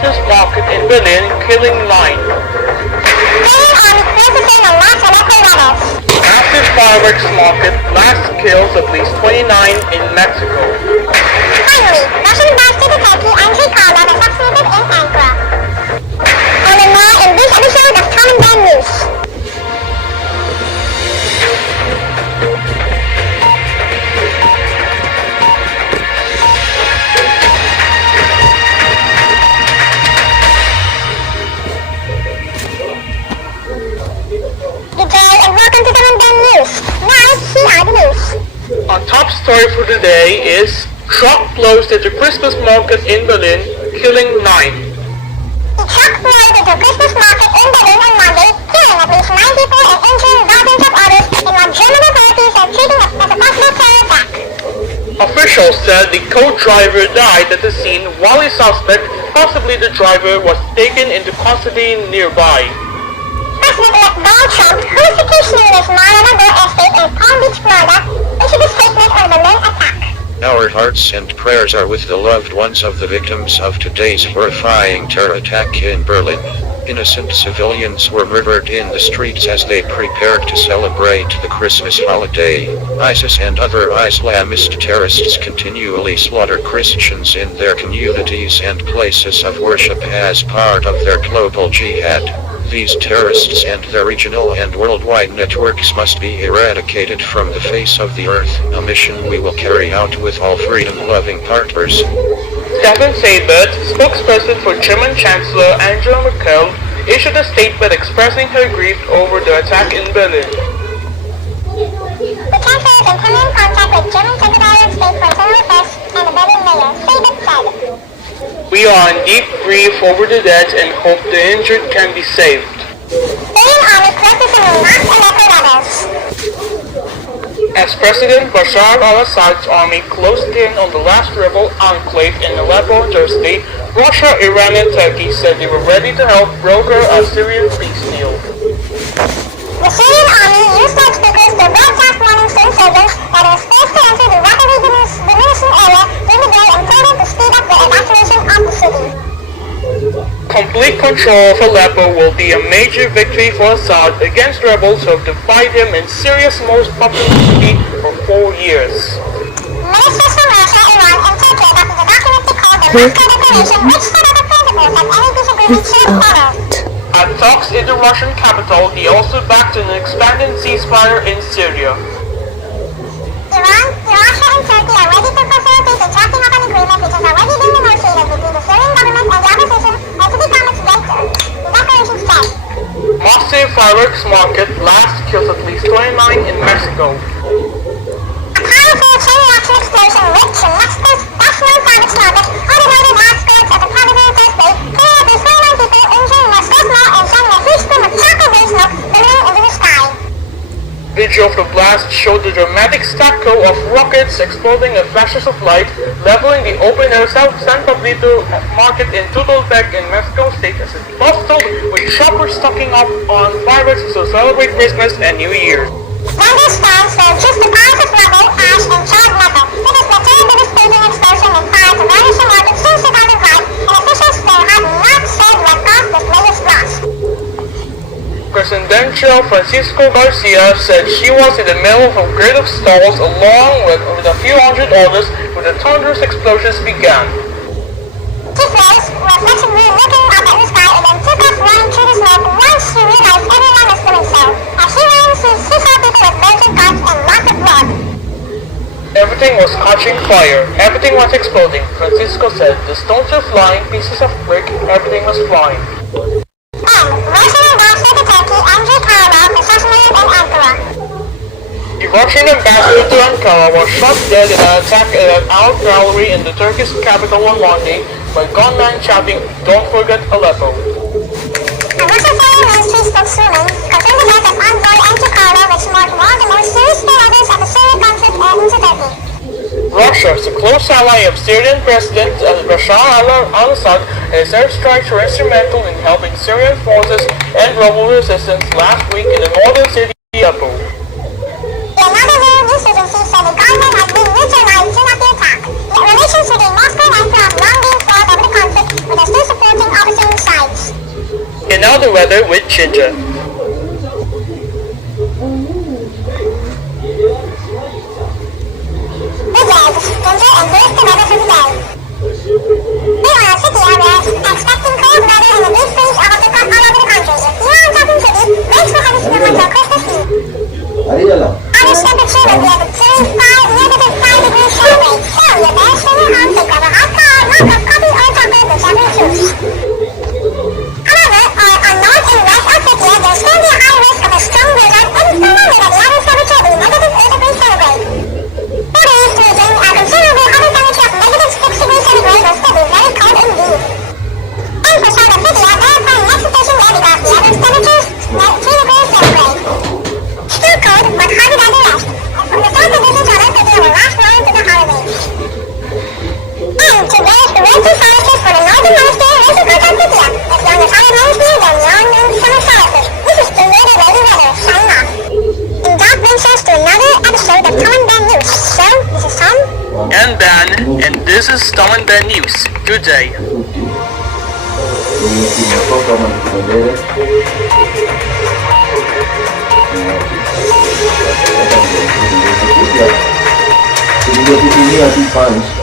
Christmas market in Berlin, killing 9. Massive fireworks market blast kills at least 29 in Mexico. Finally, Russian bastard Turkey Andrei Karlov assassinated in Ankara. All and more in this episode of Tom and Ben News. Good day and welcome to Tom and Ben News. Now, here are the news. Our top story for today is truck blows at the Christmas market in Berlin, killing 9. The truck blows at the Christmas market in Berlin on Monday, killing at least 9 people and injuring dozens of others in what German authorities are treating as a possible terror attack. Officials said the co-driver died at the scene while a suspect, possibly the driver, was taken into custody nearby. President-elect Donald Trump, who is vacationing in his Mar-a-Lago estate in Palm Beach, Florida, issued a statement on the Berlin attack. Our hearts and prayers are with the loved ones of the victims of today's horrifying terror attack in Berlin. Innocent civilians were murdered in the streets as they prepared to celebrate the Christmas holiday. ISIS and other Islamist terrorists continually slaughter Christians in their communities and places of worship as part of their global jihad. These terrorists and their regional and worldwide networks must be eradicated from the face of the earth, a mission we will carry out with all freedom-loving partners. Stefan Seibert, spokesperson for German Chancellor Angela Merkel, issued a statement expressing her grief over the attack in Berlin. The Chancellor is in permanent contact with German Secretary of State for Internal Affairs and the Berlin mayor, Seibert said. We are in deep grief over the dead and hope the injured can be saved. Syrian army closes in mass Aleppo rebels. As President Bashar al-Assad's army closed in on the last rebel enclave in Aleppo on Thursday, Russia, Iran and Turkey said they were ready to help broker a Syrian peace deal. The Syrian army used loudspeakers to broadcast warnings to insurgents that it was forced to enter the rapidly diminishing area during the day and told them to speed up the evacuation of the city. Complete control of Aleppo will be a major victory for Assad against rebels who have defied him in Syria's most populous city for 4 years. Ministers from Russia, Iran and Turkey adopted a document they called the Moscow Declaration, which set out the principles that any disagreement should follow. At talks in the Russian capital, he also backed an expanded ceasefire in Syria. Iran, Russia and Turkey are ready to facilitate the drafting of an agreement which has already been negotiated between the Syrian government and the opposition and to become its breakthrough, the declaration said. Massive fireworks market blast kills at least 29 in Mexico. A powerful chain reaction explosion ripped in Mexico's national fireworks market on the northern outskirts of the capital Thursday, killing at least 29 people, injuring Moscow's mayor and sending a huge stream of charcoal gray smoke ballooning into the sky. Video of the blast showed the dramatic staccato of rockets exploding in flashes of light, leveling the open-air South San Pablito market in Tutoltec in Mexico State as it bustled with shoppers stocking up on fireworks to celebrate Christmas and New Year. Wonder stands for just the piles of rubble, ash, and charred metal. It is the third biggest blazing explosion in fire to vanish the market since 2005, and officials still have not said what caused this latest blast. Presidential Francisco Garcia said she was in the middle of a grid of stalls along with a few hundred others when the thunderous explosions began. She froze, reflexively looking up at the sky and then took off running through the smoke once she realized everyone was doing so. As she ran, she saw people with blazing carts and lots of blood. Everything was catching fire. Everything was exploding, Francisco said. The stones were flying, pieces of brick, everything was flying. And Russian ambassador to Turkey, Andrei Karlov, assassinated in Ankara. The Russian ambassador to Ankara was shot dead in an attack at an art gallery in the Turkish capital on Monday by gunmen shouting, "Don't forget Aleppo." A Russian foreign ministry spokeswoman confirmed the death of envoy Andrei Karlov, which marked one of the most serious failures of the Syrian conflict into Turkey. Russia is a close ally of Syrian President Bashar al-Assad, and his airstrikes were instrumental in helping Syrian forces end rebel resistance last week in the northern city Aleppo. The another news agency said the gunmen had been neutralized soon after the attack. Yet relations between Moscow and Ankara have long been fraught over the conflict, with the two supporting weather with Ginger. Average temperature will be at 5 negative 5 degrees centigrade. So your best thing at home to grab a hot car, mug of coffee or chocolate, whichever you choose. However, on North and West Africa, there's still be a high risk of a strong blizzard and it's normal that the average temperature will be negative 8 degrees centigrade. For the East region, a considerable average temperature of negative 6 degrees centigrade will still be very cold indeed. And for South Africa, airplane next station there because the average temperature is 3 degrees centigrade. Still cold, but harder than the rest. From the start of this Antarctica will last long into the holidays. And today's the winter solstice for the northern hemisphere is in Antarctica. If you're in the southern hemisphere, then you're in the summer solstice. This is the weather lady weather, signing off. And that brings us to another episode of Tom and Ben News. So, this is Tom. And Ben, and this is Tom and Ben News. Good day. Jadi dia punya ni